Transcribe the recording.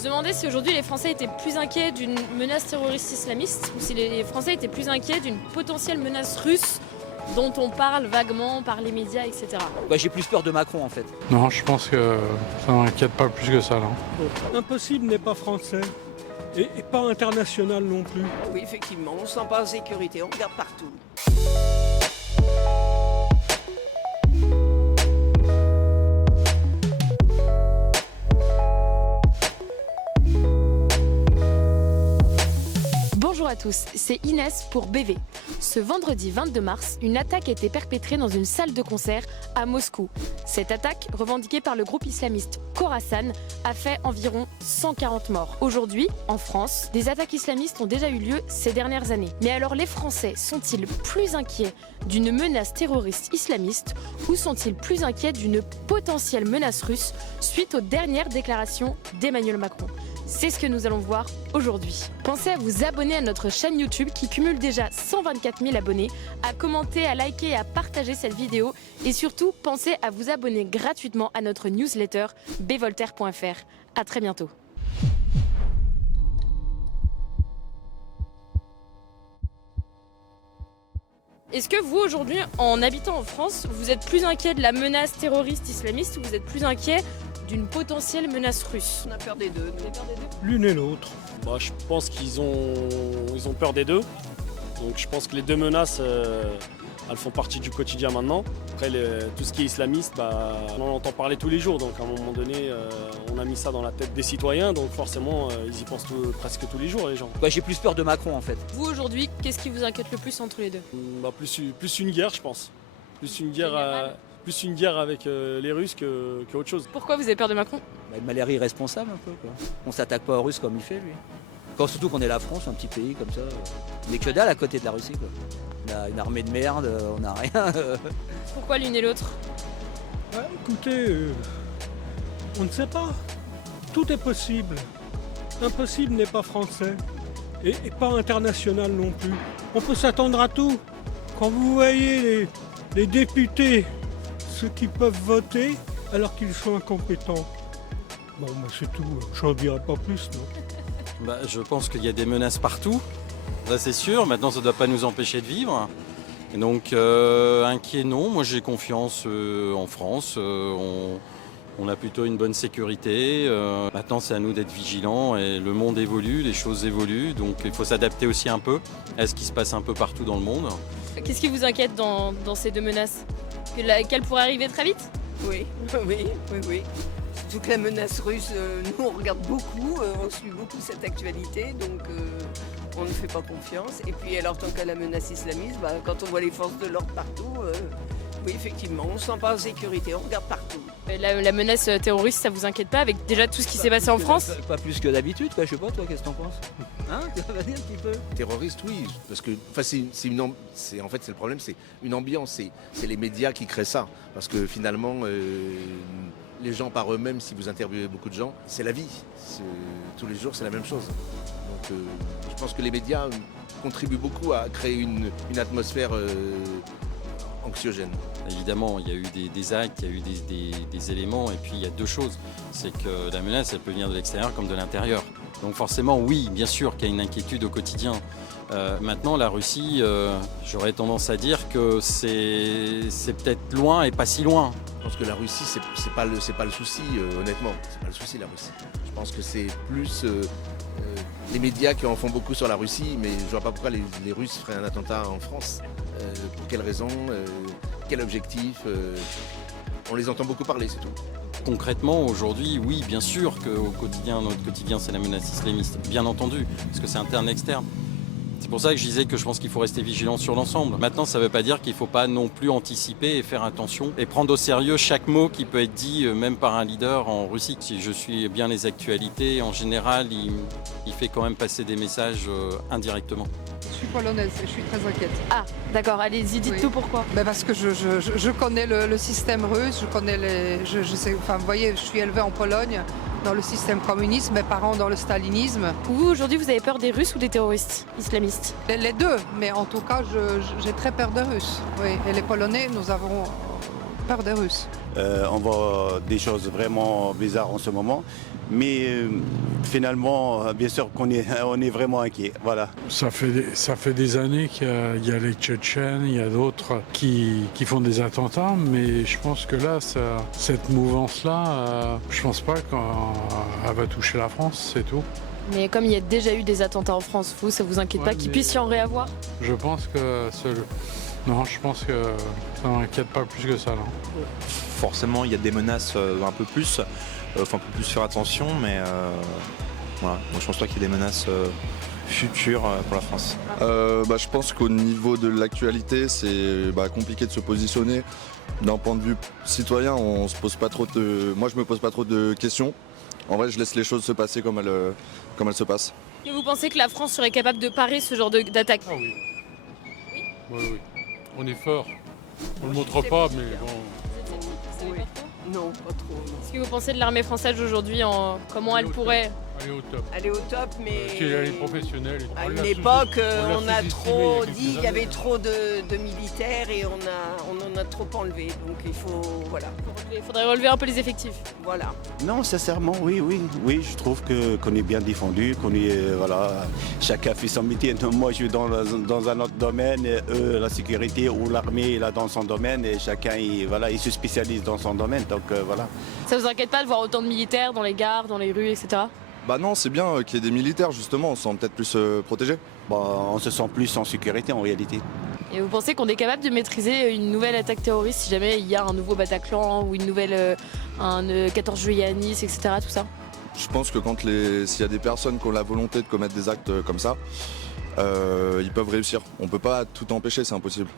se demandait si aujourd'hui les Français étaient plus inquiets d'une menace terroriste islamiste ou si les Français étaient plus inquiets d'une potentielle menace russe dont on parle vaguement par les médias, etc. J'ai plus peur de Macron en fait. Non, je pense que ça n'inquiète pas plus que ça, là. Impossible n'est pas français et pas international non plus. Oui, effectivement, on ne se sent pas en sécurité, on regarde partout. Bonjour à tous, c'est Inès pour BV. Ce vendredi 22 mars, une attaque a été perpétrée dans une salle de concert à Moscou. Cette attaque, revendiquée par le groupe islamiste Khorasan, a fait environ 140 morts. Aujourd'hui, en France, des attaques islamistes ont déjà eu lieu ces dernières années. Mais alors les Français sont-ils plus inquiets d'une menace terroriste islamiste ou sont-ils plus inquiets d'une potentielle menace russe suite aux dernières déclarations d'Emmanuel Macron ? C'est ce que nous allons voir aujourd'hui. Pensez à vous abonner à notre chaîne YouTube qui cumule déjà 124 000 abonnés, à commenter, à liker et à partager cette vidéo et surtout pensez à vous abonner gratuitement à notre newsletter bvoltaire.fr. À très bientôt. Est-ce que vous aujourd'hui, en habitant en France, vous êtes plus inquiet de la menace terroriste islamiste ou vous êtes plus inquiet d'une potentielle menace russe? On a peur des deux. L'une et l'autre. Je pense qu'ils ont peur des deux. Donc je pense que les deux menaces, elles font partie du quotidien maintenant. Après, tout ce qui est islamiste, on en entend parler tous les jours. Donc à un moment donné, on a mis ça dans la tête des citoyens. Donc forcément, ils y pensent presque tous les jours, les gens. J'ai plus peur de Macron en fait. Vous aujourd'hui, qu'est-ce qui vous inquiète le plus entre les deux? Plus une guerre, je pense. Plus une guerre avec les Russes qu'autre chose. Pourquoi vous avez peur de Macron? Il m'a l'air irresponsable un peu quoi. On s'attaque pas aux Russes comme il fait lui. Surtout qu'on est la France, un petit pays comme ça. On est que dalle à côté de la Russie quoi. On a une armée de merde, on n'a rien. Pourquoi l'une et l'autre? Écoutez, on ne sait pas. Tout est possible. Impossible n'est pas français et pas international non plus. On peut s'attendre à tout. Quand vous voyez les députés, ceux qui peuvent voter alors qu'ils sont incompétents. C'est tout, j'en dirai pas plus, non. Je pense qu'il y a des menaces partout, ça c'est sûr. Maintenant, ça ne doit pas nous empêcher de vivre. Et donc, inquiet, non. Moi, j'ai confiance en France. On a plutôt une bonne sécurité. Maintenant, c'est à nous d'être vigilants. Et le monde évolue, les choses évoluent. Donc, il faut s'adapter aussi un peu à ce qui se passe un peu partout dans le monde. Qu'est-ce qui vous inquiète dans ces deux menaces? Qu'elle pourrait arriver très vite? Oui. Surtout que la menace russe, nous on regarde beaucoup, on suit beaucoup cette actualité, donc on ne fait pas confiance. Et puis alors tant qu'à la menace islamiste, quand on voit les forces de l'ordre partout, oui effectivement, on ne se sent pas en sécurité, on regarde partout. La menace terroriste, ça vous inquiète pas avec déjà tout ce qui s'est passé en France? Pas plus que d'habitude quoi, je sais pas toi, qu'est-ce que t'en penses? Tu vas dire un petit peu? Terroriste, oui, parce que en fait c'est le problème, c'est une ambiance, c'est les médias qui créent ça, parce que finalement les gens par eux-mêmes, si vous interviewez beaucoup de gens, c'est la vie, tous les jours c'est la même chose. Donc je pense que les médias contribuent beaucoup à créer une atmosphère anxiogène. Évidemment, il y a eu des actes, il y a eu des éléments, et puis il y a deux choses. C'est que la menace, elle peut venir de l'extérieur comme de l'intérieur. Donc forcément, oui, bien sûr qu'il y a une inquiétude au quotidien. Maintenant, la Russie, j'aurais tendance à dire que c'est peut-être loin et pas si loin. Je pense que la Russie, c'est pas le souci, honnêtement. C'est pas le souci, la Russie. Je pense que c'est plus les médias qui en font beaucoup sur la Russie, mais je vois pas pourquoi les Russes feraient un attentat en France. Pour quelle raison, quel objectif on les entend beaucoup parler, c'est tout. Concrètement, aujourd'hui, oui, bien sûr qu'au quotidien, notre quotidien, c'est la menace islamiste. Bien entendu, parce que c'est interne-externe. C'est pour ça que je disais que je pense qu'il faut rester vigilant sur l'ensemble. Maintenant, ça ne veut pas dire qu'il ne faut pas non plus anticiper et faire attention et prendre au sérieux chaque mot qui peut être dit, même par un leader en Russie. Si je suis bien les actualités, en général, il fait quand même passer des messages indirectement. Je suis polonaise et je suis très inquiète. Ah, d'accord, allez-y, dites tout pourquoi. Parce que je connais le système russe, je connais je sais, vous voyez, je suis élevée en Pologne, dans le système communiste, mes parents dans le stalinisme. Vous, aujourd'hui, vous avez peur des Russes ou des terroristes islamistes? Les deux, mais en tout cas, j'ai très peur des Russes. Oui. Et les Polonais, nous avons peur des Russes. On voit des choses vraiment bizarres en ce moment. Mais finalement, bien sûr qu'on est, on est vraiment inquiet. Voilà. Ça fait des années qu'il y a les Tchétchènes, il y a d'autres qui font des attentats, mais je pense que là, cette mouvance-là, je pense pas qu'elle va toucher la France, c'est tout. Mais comme il y a déjà eu des attentats en France, ça vous inquiète pas qu'il puisse y en réavoir? Je pense que non, je pense que ça m'inquiète pas plus que ça. Non. Forcément, il y a des menaces un peu plus. Faut un peu plus faire attention, mais voilà. Moi, je pense pas qu'il y ait des menaces futures pour la France. Je pense qu'au niveau de l'actualité, c'est compliqué de se positionner. D'un point de vue citoyen, on se pose pas trop moi, je me pose pas trop de questions. En vrai, je laisse les choses se passer comme elles se passent. Et vous pensez que la France serait capable de parer ce genre d'attaque? Ah oui. Oui. On est fort. On le montre pas, mais bon. Non, pas trop. Non. Qu'est-ce que vous pensez de l'armée française aujourd'hui, comment elle pourrait aller au top, mais elle est professionnelle. à une époque, on a trop dit qu'il y avait trop de militaires et on en a trop enlevé. Donc il faut, voilà. Il faudrait relever un peu les effectifs. Voilà. Non, sincèrement, oui, je trouve qu'on est bien défendu, qu'on est, chacun fait son métier. Moi, je suis dans un autre domaine, eux, la sécurité ou l'armée, là, dans son domaine, et chacun, il se spécialise dans son domaine, donc voilà. Ça vous inquiète pas de voir autant de militaires dans les gares, dans les rues, etc.? Non, c'est bien qu'il y ait des militaires, justement, on se sent peut-être plus protégé. On se sent plus en sécurité, en réalité. Et vous pensez qu'on est capable de maîtriser une nouvelle attaque terroriste si jamais il y a un nouveau Bataclan ou une nouvelle, un 14 juillet à Nice, etc., tout ça? Je pense que s'il y a des personnes qui ont la volonté de commettre des actes comme ça, ils peuvent réussir. On peut pas tout empêcher, c'est impossible.